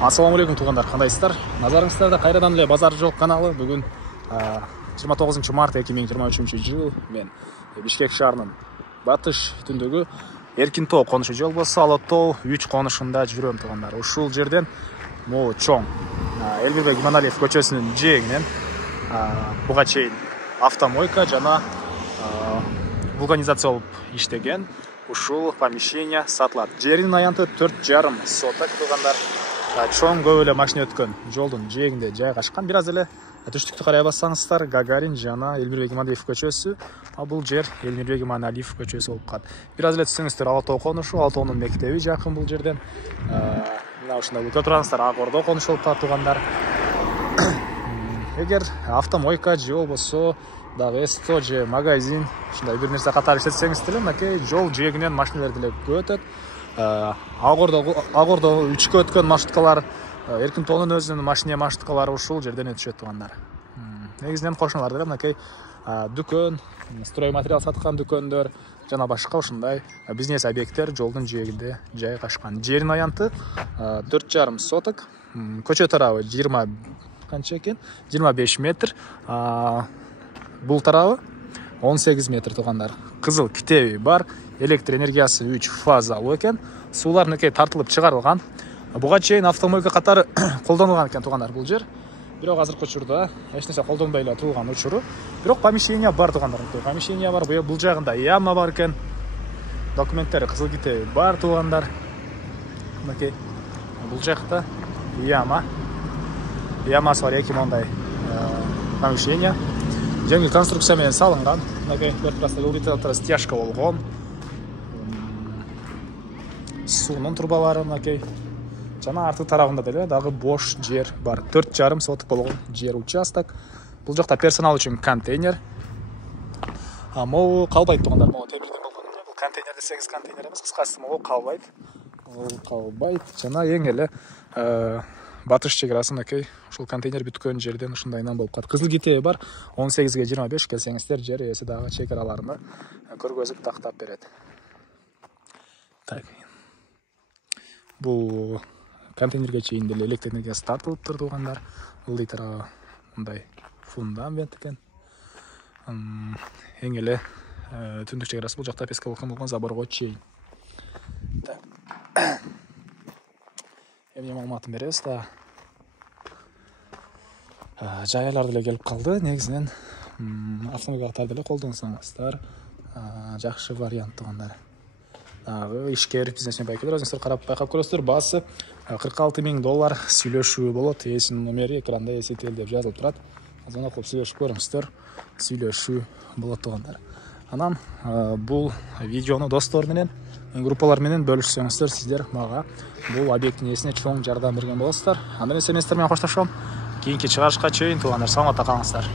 Ассаламу алейкум туугандар, кандайсыздар? Назарыңыздарда кайрадан эле Базар жол каналы. Бүгүн 29 март 2023 жыл мен Бишкек шаарынын батыш түндөгү Эркинтоо конушу жол болсо Ала тоо 3 конушунда жүрөм туугандар. Ушул жерден могу чоң Элмирбек Иманалиев көчөсүнүн жээгинен буга чейин автомойка жана вулканизация болуп иштеген ушул помещение сатылат. Жеринин аянты 4,5 соток туугандар. Чоң көп эле машина өткөн жолдун жээгинде жайгашкан. Бир аз эле түштүктү карай бассаңыздар, Гагарин жана Элмирбек Иманалиев көчөсү, бул жер Элмирбек Иманалиев көчөсү болуп калат. Бир аз эле түшсөңүздөр, Ала тоо конушу, Ала тоонун мектеби жакын бул жерден. Мына ушундай көрүп турасыздар, Ак Ордо конушу болуп калат туугандар. Эгер автомойка же болбосо дагы эсто же магазин ушундай бир нерсе катары иштетсеңиз деле, мынакей жол жээгинен машиналар деле көп өтөт. Ак Ордо 3кө өткөн маршруткалар, Эркинтоонун өзүнүн машина маршруткалары ушул жерден өтүшөт туугандар. Негизинен кошуналар деле мынакей дүкөн, строй материал саткан дүкөндөр жана башка ушундай бизнес объекттер жолдун жээгинде жайгашкан. Жерин аянты 4,5 соток, көчө тарабы 20 канча экен? 25 метр, бул тарабы 18 метр туугандар. Кызыл китеби бар, электр энергиясы 3 фазалуу экен. Суулар мынакей тартылып чыгарылган. Буга чейин автомойка катары колдонулган экен туугандар бул жер. Бирок азыркы учурда эч нерсе колдонбой эле турган учуру. Бирок помещение бар туугандар. Помещение бар. Бул жагында яма бар экен. Документтери кызыл китеби бар туугандар. Мынакей бул жакта яма. Ямасы бар эки мондай помещение. Жеңил конструкция менен салынган. Мынакей ылдый стяжка болгон. Суунун турбалары мынакей. Жана арты тарабында деле дагы бош жер бар. 4,5 соток болгон жер участок. Бул жакта персонал үчүн контейнер. Могу калбайт туугандар. Могу темирден болгон эле. Бул контейнер десеңиз контейнер эмес, кыскасы могу калбайт. Жана эң эле батыш чек арасы мынакей ушул контейнер бүткөн жерден ушундайынан болуп калат. Кызыл китеби бар. 18ге 25 келсеңиздер, жер ээси дагы чек араларына көргөзүп тактап берет. Так. Бул контейнерге чейин деле электр энергиясы тартылыптыр туугандар. Ылдый тарабы мындай фундамент экен. Эң эле түндүк чек арасы бул жакта пескалыкын болгон заборго чейин. Так. Эмне маалыматын беребиз да. Жайлар деле келип калды. Негизинен автомобиль деле колдонсоңуздар жакшы вариант туугандар. Ишкер бизнесмен байкелер өзүңүздөр карап байкап көрөсүздөр. Баасы $46,000 сүйлөшүү болот. Ээсинин номери экранда эсител деп жазылып турат. Звонок кылып сүйлөшүп көрүңүздөр. Сүйлөшүү болот туугандар. Анан бул видеону достор менен, группалар менен бөлүшсөңүздөр, сиздер мага бул объекттин ээсине чоң жардам берген болосуздар. Анда мен сиздер менен коштошом. Кийинки чыгарышка чейин туугандар, саламатта калыңыздар.